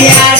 Yeah.